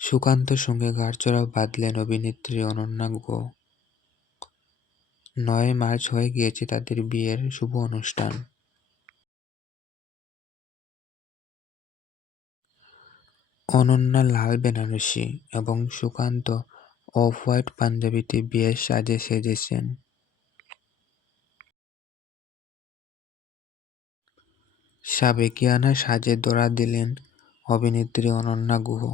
সুকান্তর সঙ্গে গাঁটছড়া বাঁধলেন অভিনেত্রী অনন্যা গুহ। ৯ মার্চ হয়ে গিয়েছে তাদের বিয়ের শুভ অনুষ্ঠান। অনন্যা লাল বেনারসি এবং সুকান্ত অফ হোয়াইট পাঞ্জাবিতে বিয়ের সাজে সেজেছেন। সাবেকিয়ানা সাজে ধরা দিলেন অভিনেত্রী অনন্যা গুহ।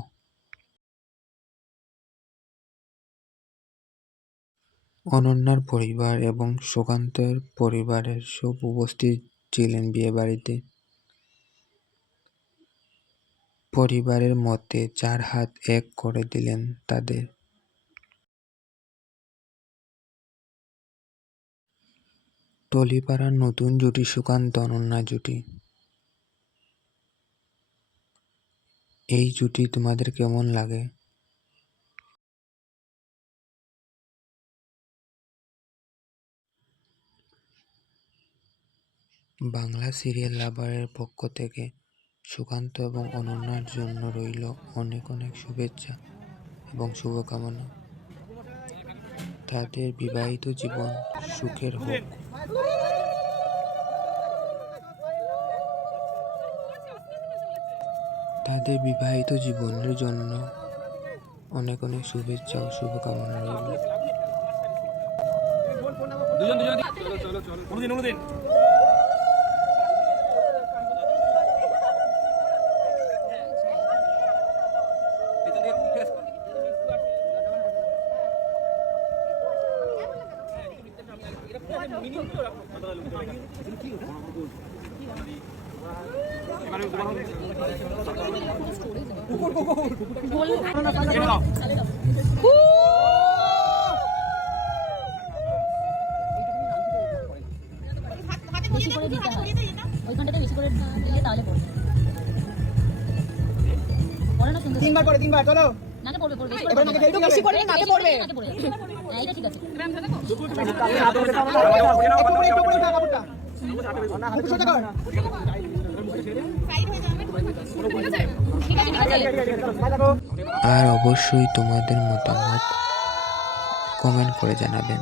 অনন্যার পরিবার এবং সুকান্তের পরিবারের সব উপস্থিত ছিলেন বিয়েবাড়িতে। পরিবারের মতে ৪ হাত এক করে দিলেন তাদের। টলিপাড়ার নতুন জুটি সুকান্ত অনন্যা জুটি। এই জুটি তোমাদের কেমন লাগে? বাংলা সিরিয়াল লাভারের পক্ষ থেকে সুকান্ত এবং অনন্যার জন্য রইল অনেক অনেক শুভেচ্ছা এবং শুভকামনা। তাদের বিবাহিত জীবন সুখের হোক। তাদের বিবাহিত জীবনের জন্য অনেক অনেক শুভেচ্ছা ও শুভকামনা রইল। বেশি করে দিতে হয়, ওইখানটাতে বেশি করে দিলে তাহলে পড়বে। পড়ে না সুন্দর। তিনবার চলো। নাকে পড়বে একটু বেশি করে নাকে পড়বে। হ্যাঁ এটা ঠিক আছে। আর অবশ্যই তোমাদের মতামত কমেন্ট করে জানাবেন।